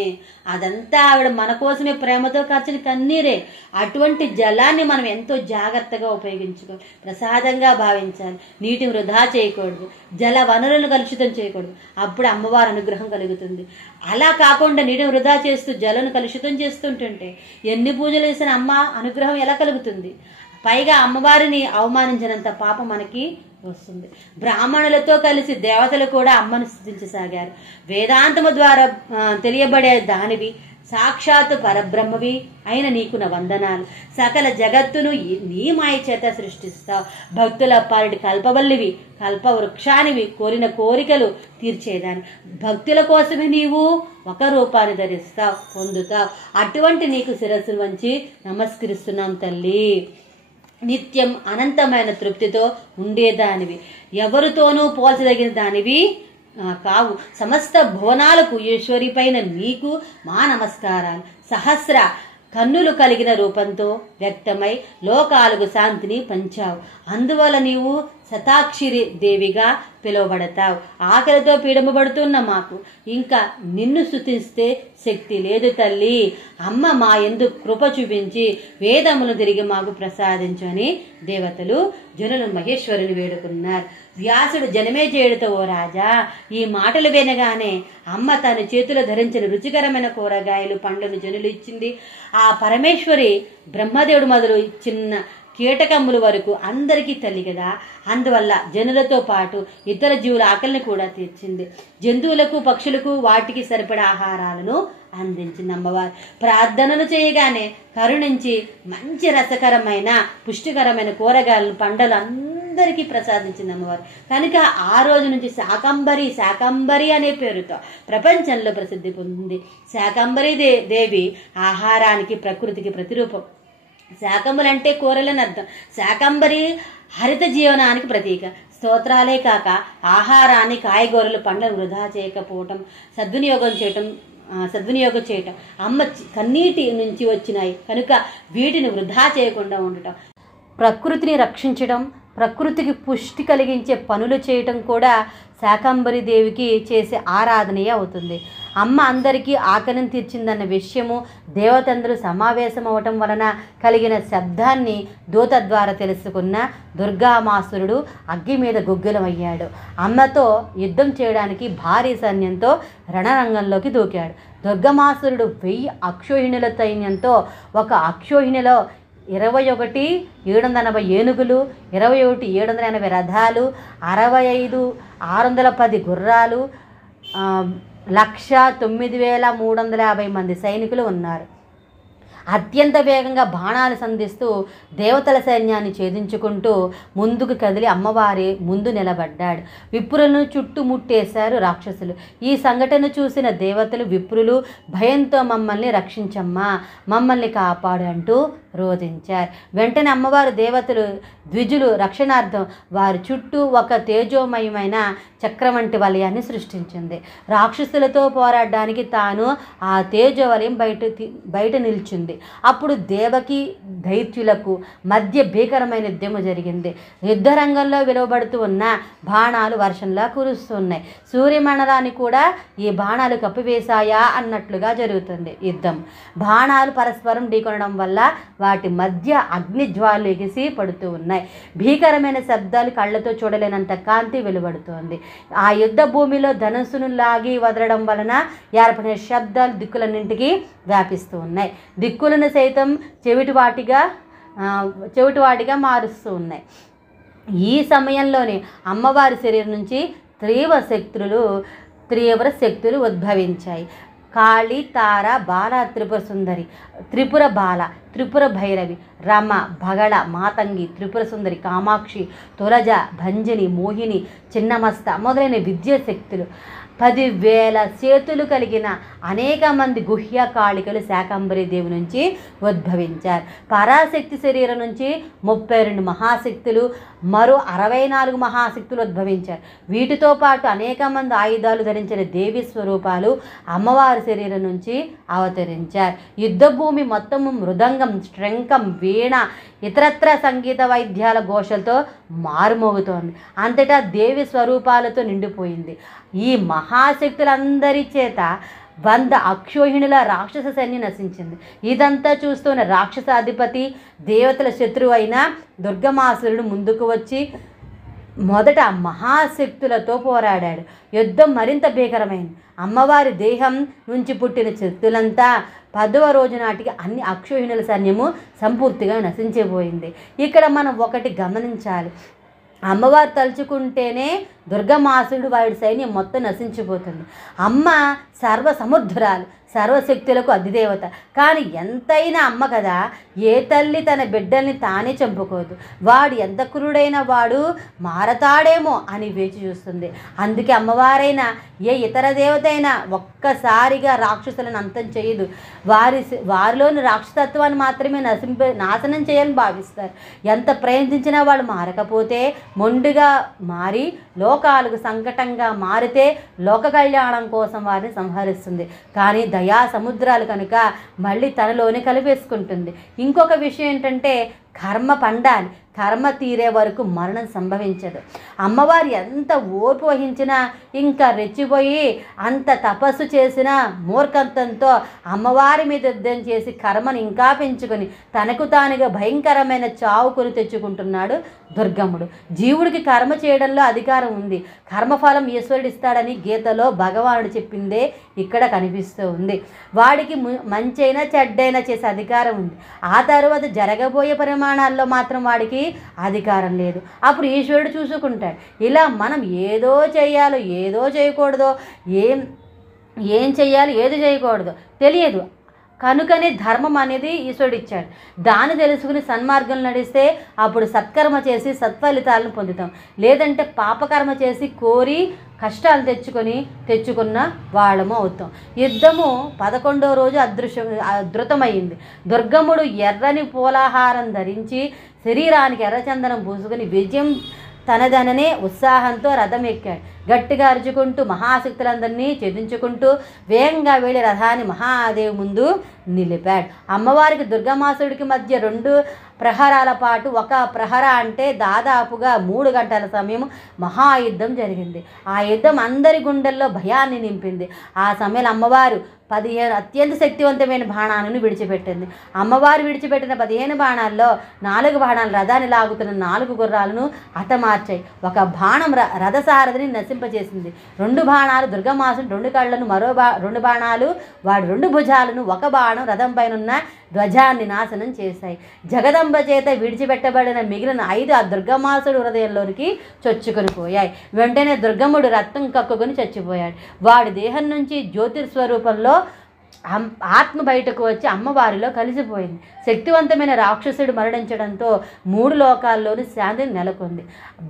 అదంతా ఆవిడ మన కోసమే ప్రేమతో కార్చిన కన్నీరే. అటువంటి జలాన్ని మనం ఎంతో జాగ్రత్తగా ఉపయోగించుకోవాలి, ప్రసాదంగా భావించాలి. నీటిని వృధా చేయకూడదు, జల వనరులను కలుషితం చేయకూడదు. అప్పుడు అమ్మవారి అనుగ్రహం కలుగుతుంది. అలా కాకుండా నీటిని వృధా చేస్తూ జలను కలుషితం చేస్తుంటుంటే ఎన్ని పూజలు చేసిన అమ్మ అనుగ్రహం ఎలా కలుగుతుంది? పైగా అమ్మవారిని అవమానించినంత పాపం మనకి వస్తుంది. బ్రాహ్మణులతో కలిసి దేవతలు కూడా అమ్మను స్తుతించసాగారు. వేదాంతము ద్వారా తెలియబడే దానివి, సాక్షాత్తు పరబ్రహ్మవి అయిన నీకు నా వందనాలు. సకల జగత్తును నీ మాయ చేత సృష్టిస్తావు. భక్తుల పాలిటి కల్పవల్లివి, కల్పవృక్షానివి, కోరిన కోరికలు తీర్చేదాన్ని. భక్తుల కోసమే నీవు ఒక రూపాన్ని ధరిస్తావు, పొందుతావు. అటువంటి నీకు శిరస్సు వంచి నమస్కరిస్తున్నాం తల్లి. నిత్యం అనంతమైన తృప్తితో ఉండేదానివి, ఎవరితోనూ పోల్చదగిన దానివి కావు. సమస్త భువనాలకు ఈశ్వరి పైన నీకు మా నమస్కారాలు. సహస్ర కన్నులు కలిగిన రూపంతో వ్యక్తమై లోకాలకు శాంతిని పంచావు. అందువల్ల నీవు శతాక్షరి దేవిగా పిలువబడతావు. ఆకలితో పీడమబడుతున్న మాకు ఇంకా నిన్ను స్తుతిస్తే శక్తి లేదు తల్లి. అమ్మ మా యందు కృప చూపించి వేదమును తిరిగి మాకు ప్రసాదించు అని దేవతలు జనులు మహేశ్వరుని వేడుకున్నారు. వ్యాసుడు జనమేజయుడితో, ఓ రాజా, ఈ మాటలు వినగానే అమ్మ తన చేతిలో ధరించిన రుచికరమైన కూరగాయలు, పండ్లను జనులు ఇచ్చింది. ఆ పరమేశ్వరి బ్రహ్మదేవుడు మొదలు చిన్న కీటకముల వరకు అందరికీ తల్లి కదా. అందువల్ల జనులతో పాటు ఇతర జీవుల ఆకలిని కూడా తీర్చింది. జంతువులకు, పక్షులకు వాటికి సరిపడా ఆహారాలను అందించింది అమ్మవారు. ప్రార్థనలు చేయగానే కరుణించి మంచి రసకరమైన పుష్టికరమైన కూరగాయలను, పండ్లు అందరికీ ప్రసాదించింది అమ్మవారు. కనుక ఆ రోజు నుంచి శాకంబరి అనే పేరుతో ప్రపంచంలో ప్రసిద్ధి పొందింది. శాకంబరి దేవి ఆహారానికి, ప్రకృతికి ప్రతిరూపం. శాకములంటే కూరలని అర్థం. శాకంబరి హరిత జీవనానికి ప్రతీక. స్తోత్రాలే కాక ఆహారాన్ని, కాయగూరలు, పండ్లను వృధా చేయకపోవటం, సద్వినియోగం చేయటం అమ్మ కన్నీటి నుంచి వచ్చినాయి కనుక వీటిని వృధా చేయకుండా ఉండటం, ప్రకృతిని రక్షించడం, ప్రకృతికి పుష్టి కలిగించే పనులు చేయటం కూడా శాకంబరి దేవికి చేసే ఆరాధనయే అవుతుంది. అమ్మ అందరికీ ఆకలిని తీర్చిందన్న విషయము దేవతందరూ సమావేశం అవటం వలన కలిగిన శబ్దాన్ని దూత ద్వారా తెలుసుకున్న దుర్గామాసురుడు అగ్గి మీద గుగ్గిలమయ్యాడు. అమ్మతో యుద్ధం చేయడానికి భారీ సైన్యంతో రణరంగంలోకి దూకాడు. దుర్గమాసురుడు 1000 అక్షోహిణుల సైన్యంతో, ఒక అక్షోహిణిలో 21,780 ఏనుగులు, 21,780 రథాలు, 65,610 గుర్రాలు, 1,09,350 మంది సైనికులు ఉన్నారు. అత్యంత వేగంగా బాణాలు సంధిస్తూ దేవతల సైన్యాన్ని ఛేదించుకుంటూ ముందుకు కదిలి అమ్మవారి ముందు నిలబడ్డాడు. విప్రులను చుట్టుముట్టేశారు రాక్షసులు. ఈ సంఘటన చూసిన దేవతలు, విప్రులు భయంతో మమ్మల్ని రక్షించమ్మా, మమ్మల్ని కాపాడు అంటూ రోధించారు. వెంటనే అమ్మవారు దేవతలు ద్విజులు రక్షణార్థం వారి చుట్టూ ఒక తేజోమయమైన చక్రవంటి వలయాన్ని సృష్టించింది. రాక్షసులతో పోరాడడానికి తాను ఆ తేజో వలయం బయట నిల్చుంది. అప్పుడు దేవకి దైత్యులకు మధ్య భీకరమైన యుద్ధము జరిగింది. యుద్ధరంగంలో విలువబడుతూ ఉన్న బాణాలు వర్షంలా కురుస్తున్నాయి. సూర్యమండలాన్ని కూడా ఈ బాణాలు కప్పివేశాయా అన్నట్లుగా జరుగుతుంది యుద్ధం. బాణాలు పరస్పరం ఢీకొనడం వల్ల వాటి మధ్య అగ్నిజ్వాలు ఎగిసి పడుతూ ఉన్నాయి. భీకరమైన శబ్దాలు, కళ్ళతో చూడలేనంత కాంతి వెలువడుతోంది. ఆ యుద్ధ భూమిలో ధనుస్సును లాగి వదలడం వలన ఏర్పడిన శబ్దాలు దిక్కులన్నింటికి వ్యాపిస్తూ ఉన్నాయి. దిక్కులను సైతం చెవిటివాటిగా మారుస్తూ ఉన్నాయి. ఈ సమయంలోనే అమ్మవారి శరీరం నుంచి తీవ్ర శక్తులు ఉద్భవించాయి. కాళి, తార, బాల, త్రిపుర సుందరి, త్రిపుర బాల, త్రిపుర భైరవి, రమ, బగళ, మాతంగి, త్రిపుర సుందరి, కామాక్షి, తులజ, భంజని, మోహిని, చిన్నమస్త మొదలైన విద్యాశక్తులు, 10,000 చేతులు కలిగిన అనేక మంది గుహ్య కాళికలు శాకంబరి దేవి నుంచి ఉద్భవించారు. పరాశక్తి శరీరం నుంచి 32 మహాశక్తులు, మరో 64 మహాశక్తులు ఉద్భవించారు. వీటితో పాటు అనేక మంది ఆయుధాలు ధరించిన దేవి స్వరూపాలు అమ్మవారి శరీరం నుంచి అవతరించారు. యుద్ధభూమి మొత్తము మృదంగం, శంఖం, వీణ, ఇతరత్ర సంగీత వైద్యాల ఘోషలతో మారుమోగుతోంది. అంతటా దేవి స్వరూపాలతో నిండిపోయింది. ఈ మహాశక్తులందరి చేత 100 అక్షోహిణుల రాక్షస సైన్యం నశించింది. ఇదంతా చూస్తున్న రాక్షసాధిపతి, దేవతల శత్రువు అయిన దుర్గమాసురుడు ముందుకు వచ్చి మొదట మహాశక్తులతో పోరాడాడు. యుద్ధం మరింత భీకరమైంది. అమ్మవారి దేహం నుంచి పుట్టిన శక్తులంతా 10వ రోజు నాటికి అన్ని అక్షోహిణుల సైన్యము సంపూర్తిగా నశించిపోయింది. ఇక్కడ మనం ఒకటి గమనించాలి. అమ్మవారు తలుచుకుంటేనే దుర్గమాసుడు వాడి సైన్యం మొత్తం నశించిపోతుంది. అమ్మ సర్వసముద్రాలు, సర్వశక్తులకు అధిదేవత. కానీ ఎంతైనా అమ్మ కదా, ఏ తల్లి తన బిడ్డల్ని తానే చంపుకోదు. వాడు ఎంత క్రూడైన వాడు మారతాడేమో అని వేచి చూస్తుంది. అందుకే అమ్మవారైనా ఏ ఇతర దేవత అయినా ఒక్కసారిగా రాక్షసులను అంతం చేయదు. వారిలోని రాక్షసత్వాన్ని మాత్రమే నాశనం చేయాలని భావిస్తారు. ఎంత ప్రయత్నించినా వాళ్ళు మారకపోతే మొండిగా మారి లోకాలకు సంకటంగా మారితే లోక కళ్యాణం కోసం వారిని సంహరిస్తుంది. కానీ దయా సముద్రాలు కనుక మళ్ళీ తనలోనే కలిపేసుకుంటుంది. ఇంకొక విషయం ఏంటంటే కర్మ పండాలి. కర్మ తీరే వరకు మరణం సంభవించదు. అమ్మవారు ఎంత ఓర్పు వహించినా, ఇంకా రెచ్చిపోయి అంత తపస్సు చేసినా మూర్ఖత్వంతో అమ్మవారి మీద యుద్ధం చేసి కర్మను ఇంకా పెంచుకొని తనకు తానుగా భయంకరమైన చావు కొని తెచ్చుకుంటున్నాడు దుర్గముడు. జీవుడికి కర్మ చేయడంలో అధికారం ఉంది. కర్మఫలం ఈశ్వరుడు ఇస్తాడని గీతలో భగవానుడు చెప్పిందే ఇక్కడ కనిపిస్తూ ఉంది. వాడికి మంచైనా చెడ్డైనా చేసే అధికారం ఉంది. ఆ తర్వాత జరగబోయే పరిమాణాల్లో మాత్రం వాడికి అధికారం లేదు. అప్పుడు ఈశ్వరుడు చూసుకుంటాడు. ఇలా మనం ఏదో చేయాలో ఏదో చేయకూడదో, ఏం చెయ్యాలి ఏది చేయకూడదో తెలియదు. కనుకనే ధర్మం అనేది ఈశ్వరుడు ఇచ్చాడు. దాన్ని తెలుసుకుని సన్మార్గంలో నడిస్తే అప్పుడు సత్కర్మ చేసి సత్ఫలితాలను పొందుతాం. లేదంటే పాపకర్మ చేసి కోరి కష్టాలు తెచ్చుకున్న వాళ్ళము అవుతాం. యుద్ధము 11వ రోజు అదృతమైంది. దుర్గముడు ఎర్రని పూలాహారం ధరించి శరీరానికి ఎర్రచందనం పూసుకుని విజయం తనదననే ఉత్సాహంతో రథం ఎక్కాడు. గట్టిగా అరుచుకుంటూ మహాశక్తులందరినీ ఛేదించుకుంటూ వేగంగా వెళ్ళి రథాన్ని మహాదేవి ముందు నిలిపాడు. అమ్మవారికి దుర్గమాసుడికి మధ్య 2 ప్రహరాల పాటు, ఒక ప్రహర అంటే దాదాపుగా 3 గంటల సమయం మహాయుద్ధం జరిగింది. ఆ యుద్ధం అందరి గుండెల్లో భయాన్ని నింపింది. ఆ సమయంలో అమ్మవారు 15 అత్యంత శక్తివంతమైన బాణాలను విడిచిపెట్టింది. అమ్మవారు విడిచిపెట్టిన 15 బాణాల్లో 4 బాణాలు రథాన్ని లాగుతున్న 4 గుర్రాలను హతమార్చాయి. ఒక బాణం రథసారథిని నశింపజేసింది. 2 బాణాలు దుర్గమాసుని 2 కళ్ళను, మరో 2 బాణాలు వాడి 2 భుజాలను, ఒక బాణం రథం పైనున్న ధ్వజాన్ని నాశనం చేశాయి. జగదంబ చేత విడిచిపెట్టబడిన మిగిలిన 5 ఆ దుర్గమాసుడు హృదయంలోనికి చొచ్చుకొని పోయాయి. వెంటనే దుర్గముడు రక్తం కక్కుకొని చచ్చిపోయాడు. వాడి దేహం నుంచి జ్యోతిర్స్వరూపంలో ఆత్మ బయటకు వచ్చి అమ్మవారిలో కలిసిపోయింది. శక్తివంతమైన రాక్షసుడు మరణించడంతో 3 లోకాల్లోనూ శాంతి నెలకొంది.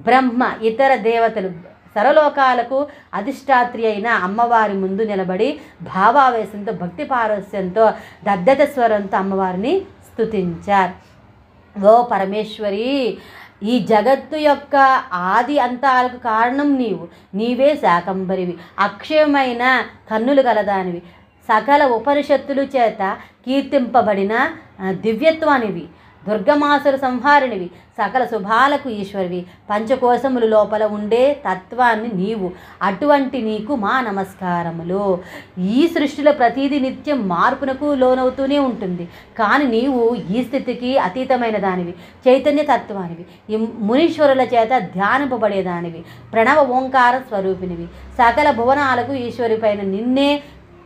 బ్రహ్మ, ఇతర దేవతలు, సర్వలోకాలకు అధిష్టాత్రి అయిన అమ్మవారి ముందు నిలబడి భావావేశంతో, భక్తి పారవస్యంతో, దద్దత స్వరంతో అమ్మవారిని స్తుతించారు. ఓ పరమేశ్వరి, ఈ జగత్తు యొక్క ఆది అంతాలకు కారణం నీవే శాకంబరివి, అక్షయమైన కన్నులు గలదానివి, సకల ఉపనిషత్తులు చేత కీర్తింపబడిన దివ్యత్వానివి, దుర్గమాసుర సంహారిణివి, సకల శుభాలకు ఈశ్వరివి, పంచకోశములు లోపల ఉండే తత్వాన్ని నీవు. అటువంటి నీకు మా నమస్కారములు. ఈ సృష్టిలో ప్రతిదీ నిత్యం మార్పునకు లోనవుతూనే ఉంటుంది. కానీ నీవు ఈ స్థితికి అతీతమైన దానివి, చైతన్య తత్వానివి, ఈ మునీశ్వరుల చేత ధ్యానింపబడేదానివి, ప్రణవ ఓంకార స్వరూపినివి, సకల భువనాలకు ఈశ్వరి పైన నిన్నే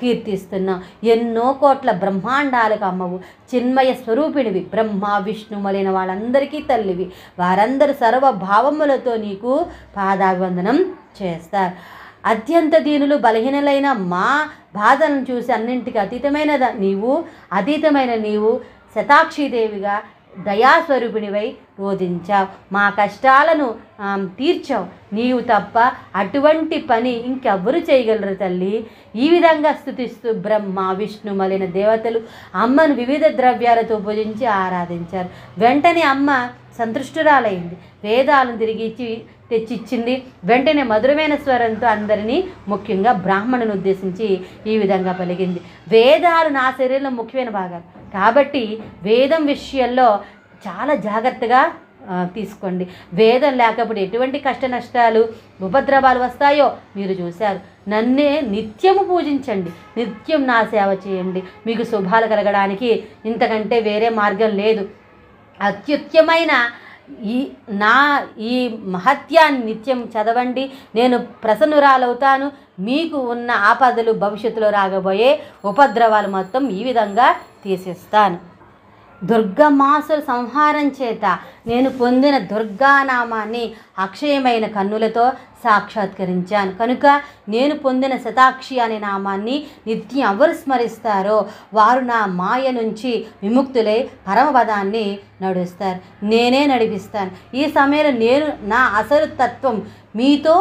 కీర్తిస్తున్నాం. ఎన్నో కోట్ల బ్రహ్మాండాలకు అమ్మవు, చిన్మయ స్వరూపిణివి, బ్రహ్మ విష్ణు మొదలైన వాళ్ళందరికీ తల్లివి. వారందరూ సర్వభావములతో నీకు పాదాభివందనం చేస్తారు. అత్యంత దీనులు, బలహీనులైన మా బాధలను చూసి అన్నింటికి అతీతమైన నీవు శతాక్షిదేవిగా దయాస్వరూపిణివై రోధించావు. మా కష్టాలను తీర్చావు. నీవు తప్ప అటువంటి పని ఇంకెవ్వరు చేయగలరు తల్లి. ఈ విధంగా స్తుతిస్తూ బ్రహ్మ విష్ణు మొదలైన దేవతలు అమ్మను వివిధ ద్రవ్యాలతో పూజించి ఆరాధించారు. వెంటనే అమ్మ సంతృష్టురాలైంది, వేదాలను తిరిగి తెచ్చిచ్చింది. వెంటనే మధురమైన స్వరంతో అందరినీ, ముఖ్యంగా బ్రాహ్మణుని ఉద్దేశించి ఈ విధంగా పలికింది. వేదాలు నా శరీరంలో ముఖ్యమైన భాగాలు కాబట్టి వేదం విషయంలో చాలా జాగ్రత్తగా తీసుకోండి. వేదం లేకపోతే ఎటువంటి కష్ట నష్టాలు, ఉపద్రవాలు వస్తాయో మీరు చూశారు. నన్నే నిత్యము పూజించండి, నిత్యం నా సేవ చేయండి. మీకు శుభాలు కలగడానికి ఇంతకంటే వేరే మార్గం లేదు. అత్యుత్తమైన ఈ మహత్యాన్ని నిత్యం చదవండి. నేను ప్రసన్నురాలవుతాను. మీకు ఉన్న ఆపదలు, భవిష్యత్తులో రాగబోయే ఉపద్రవాలు మొత్తం ఈ విధంగా తీసేస్తాను. దుర్గమాసుల సంహారం చేత నేను పొందిన దుర్గానామాన్ని అక్షయమైన కన్నులతో సాక్షాత్కరించాను కనుక నేను పొందిన శతాక్షి అనే నామాన్ని నిత్యం ఎవరు స్మరిస్తారో వారు నా మాయ నుంచి విముక్తులై పరమపదాన్ని నడుస్తారు. నేనే నడిపిస్తాను. ఈ సమయంలో నేను నా అసలు తత్వం మీతో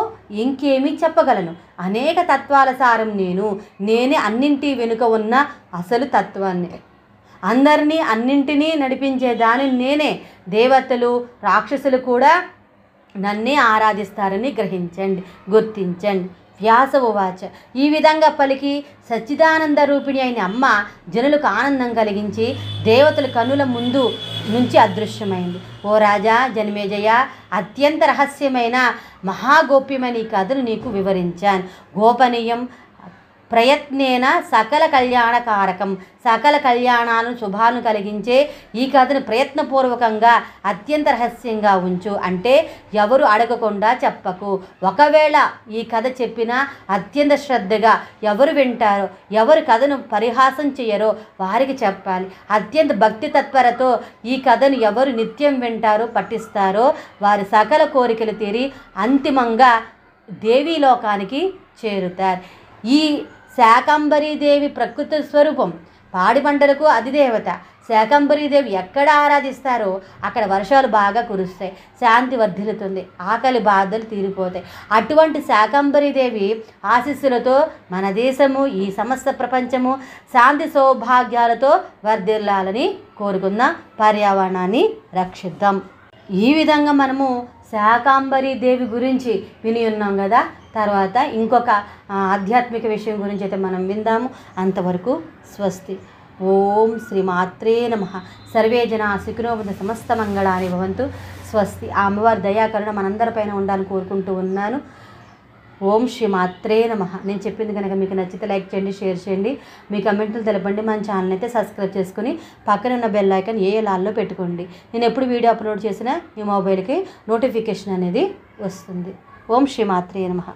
ఇంకేమీ చెప్పగలను. అనేక తత్వాల సారం నేనే అన్నింటి వెనుక ఉన్న అసలు తత్వాన్ని. అందరినీ అన్నింటినీ నడిపించే దానిని నేనే. దేవతలు, రాక్షసులు కూడా నన్నే ఆరాధిస్తారని గ్రహించండి, గుర్తించండి. వ్యాస ఉవాచ. ఈ విధంగా పలికి సచ్చిదానంద రూపిణి అయిన అమ్మ జనులకు ఆనందం కలిగించి దేవతల కన్నుల ముందు నుంచి అదృశ్యమైంది. ఓ రాజా జనమేజయ, అత్యంత రహస్యమైన మహాగోప్యమైన ఈ కథను నీకు వివరించాను. గోపనీయం, ప్రయత్నేన సకల కళ్యాణకారకం, సకల కళ్యాణాలను శుభాలను కలిగించే ఈ కథను ప్రయత్నపూర్వకంగా అత్యంత రహస్యంగా ఉంచు. అంటే ఎవరు అడగకుండా చెప్పకు. ఒకవేళ ఈ కథ చెప్పినా అత్యంత శ్రద్ధగా ఎవరు వింటారో, ఎవరు కథను పరిహాసం చేయరో వారికి చెప్పాలి. అత్యంత భక్తి తత్పరతో ఈ కథను ఎవరు నిత్యం వింటారో, పఠిస్తారో వారి సకల కోరికలు తీరి అంతిమంగా దేవీలోకానికి చేరుతారు. ఈ శాకంబరీదేవి ప్రకృతి స్వరూపం, పాడి పంటలకు అధిదేవత. శాకంబరీదేవి ఎక్కడ ఆరాధిస్తారో అక్కడ వర్షాలు బాగా కురుస్తాయి, శాంతి వర్ధిల్లుతుంది, ఆకలి బాధలు తీరిపోతాయి. అటువంటి శాకంబరీదేవి ఆశీస్సులతో మన దేశము, ఈ సమస్త ప్రపంచము శాంతి సౌభాగ్యాలతో వర్ధిల్లాలని కోరుకుందాం. పర్యావరణాన్ని రక్షిద్దాం. ఈ విధంగా మనము శాకంబరీదేవి గురించి విని ఉన్నాం కదా. తర్వాత ఇంకొక ఆధ్యాత్మిక విషయం గురించి అయితే మనం విందాము. అంతవరకు స్వస్తి. ఓం శ్రీమాత్రే నమః. సర్వే జనా సుఖినో భవంతు, సమస్త మంగళాని భవంతు. స్వస్తి. ఆ అమ్మవారి దయాకరుణ మనందరిపైన ఉండాలని కోరుకుంటూ ఉన్నాను. ఓం శ్రీమాత్రే నమః. నేను చెప్పింది కనుక మీకు నచ్చితే లైక్ చేయండి, షేర్ చేయండి, మీ కమెంట్లు తెలపండి. మన ఛానల్ అయితే సబ్స్క్రైబ్ చేసుకుని పక్కన ఉన్న బెల్ ఐకాన్ లాల్లో పెట్టుకోండి. నేను ఎప్పుడు వీడియో అప్లోడ్ చేసినా మీ మొబైల్కి నోటిఫికేషన్ అనేది వస్తుంది. ఓం శ్రీమాత్రే నమః.